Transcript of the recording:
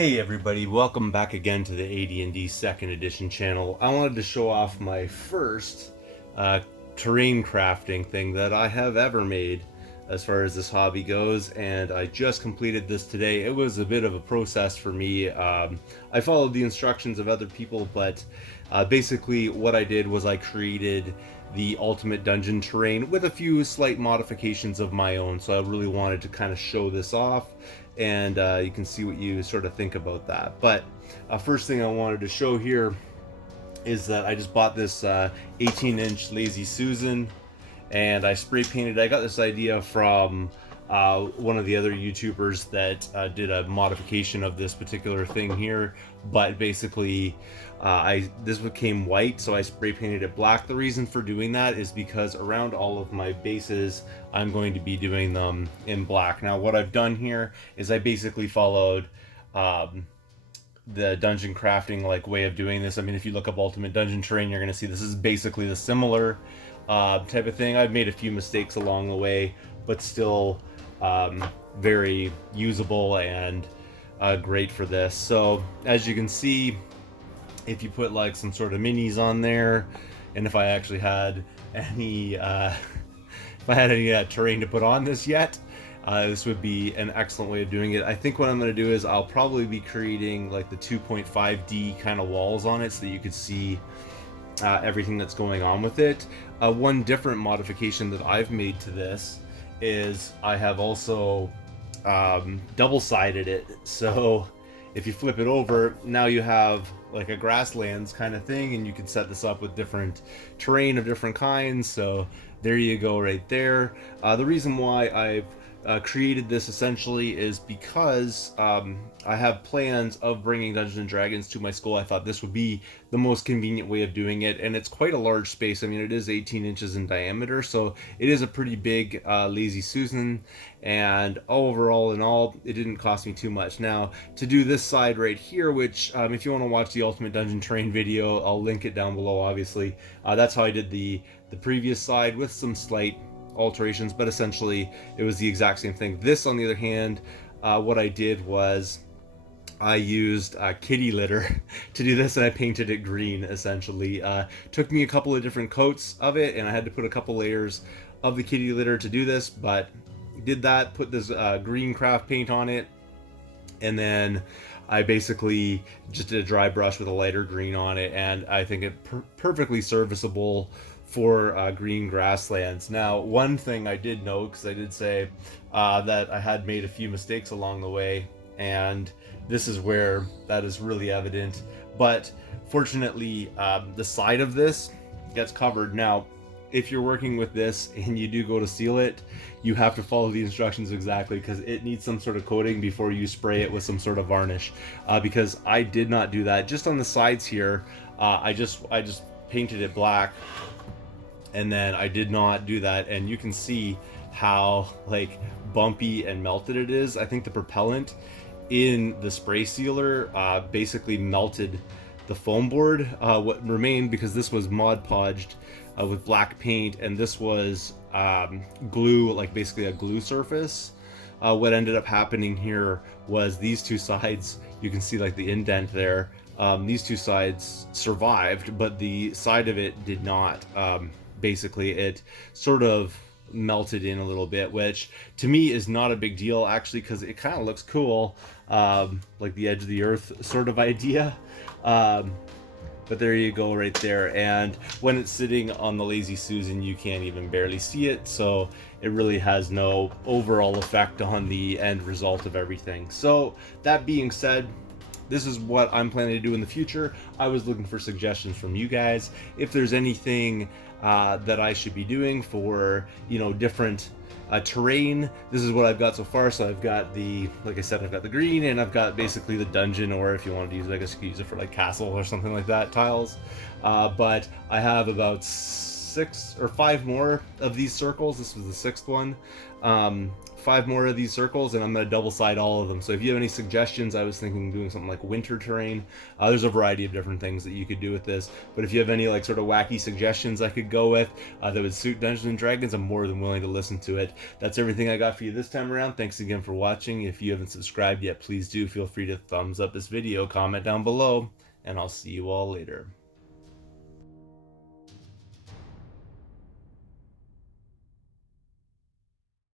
Hey everybody, welcome back again to the AD&D 2nd Edition channel. I wanted to show off my first terrain crafting thing that I have ever made as far as this hobby goes, and I just completed this today. It was a bit of a process for me. I followed the instructions of other people, but basically what I did was I created the ultimate dungeon terrain with a few slight modifications of my own. So I really wanted to kind of show this off, and you can see what you sort of think about that. But first thing I wanted to show here is that I just bought this 18-inch Lazy Susan, and I spray painted. I got this idea from one of the other YouTubers that did a modification of this particular thing here, but basically this became white, so I spray painted it black. The reason for doing that is because around all of my bases I'm going to be doing them in black. Now what I've done here is I basically followed the dungeon crafting way of doing this. I mean, if you look up Ultimate Dungeon Terrain, you're going to see this is basically the similar type of thing. I've made a few mistakes along the way, but still very usable and great for this. So as you can see, if you put like some sort of minis on there, and if I actually had any terrain to put on this yet, this would be an excellent way of doing it. I think what I'm going to do is I'll probably be creating like the 2.5D kind of walls on it so that you could see everything that's going on with it. One different modification that I've made to this is I have also double-sided it. So if you flip it over, now you have like a Grasslands kind of thing, and you can set this up with different terrain of different kinds. So there you go right there. The reason why I've created this essentially is because I have plans of bringing Dungeons and Dragons to my school. I thought this would be the most convenient way of doing it, and it's quite a large space. I mean, it is 18 inches in diameter, so it is a pretty big Lazy Susan, and overall in all, it didn't cost me too much. Now, to do this side right here, which if you want to watch the Ultimate Dungeon Terrain video, I'll link it down below, obviously. That's how I did the previous side with some slight alterations, but essentially it was the exact same thing. This, on the other hand, what I did was I used kitty litter to do this, and I painted it green essentially. Took me a couple of different coats of it, and I had to put a couple layers of the kitty litter to do this, but did that, put this green craft paint on it, and then I basically just did a dry brush with a lighter green on it, and I think it perfectly serviceable for green grasslands. Now, one thing I did know, because I did say that I had made a few mistakes along the way, and this is where that is really evident. But fortunately, the side of this gets covered. Now, if you're working with this and you do go to seal it, you have to follow the instructions exactly, because it needs some sort of coating before you spray it with some sort of varnish. Because I did not do that. Just on the sides here, I just painted it black, and then I did not do that, and you can see how like bumpy and melted it is. I think the propellant in the spray sealer basically melted the foam board. What remained, because this was Mod Podged with black paint, and this was glue, like basically a glue surface. What ended up happening here was these two sides, you can see like the indent there, these two sides survived, but the side of it did not. Basically it sort of melted in a little bit, which to me is not a big deal actually, because it kind of looks cool, like the edge of the earth sort of idea. But there you go right there, and when it's sitting on the Lazy Susan, you can't even barely see it, so it really has no overall effect on the end result of everything. So that being said, this is what I'm planning to do in the future. I was looking for suggestions from you guys. If there's anything that I should be doing for, different terrain, this is what I've got so far. So I've got like I said, I've got the green, and I've got basically the dungeon, or if you wanted to use it, I guess you could use it for like castle or something like that, tiles. But I have about 6 or 5 more of these circles. This was the 6th one. 5 more of these circles, and I'm going to double side all of them. So if you have any suggestions, I was thinking doing something like winter terrain. There's a variety of different things that you could do with this, but if you have any like sort of wacky suggestions I could go with that would suit Dungeons and Dragons, I'm more than willing to listen to it. That's everything I got for you this time around. Thanks again for watching. If you haven't subscribed yet, please do feel free to thumbs up this video, comment down below, and I'll see you all later.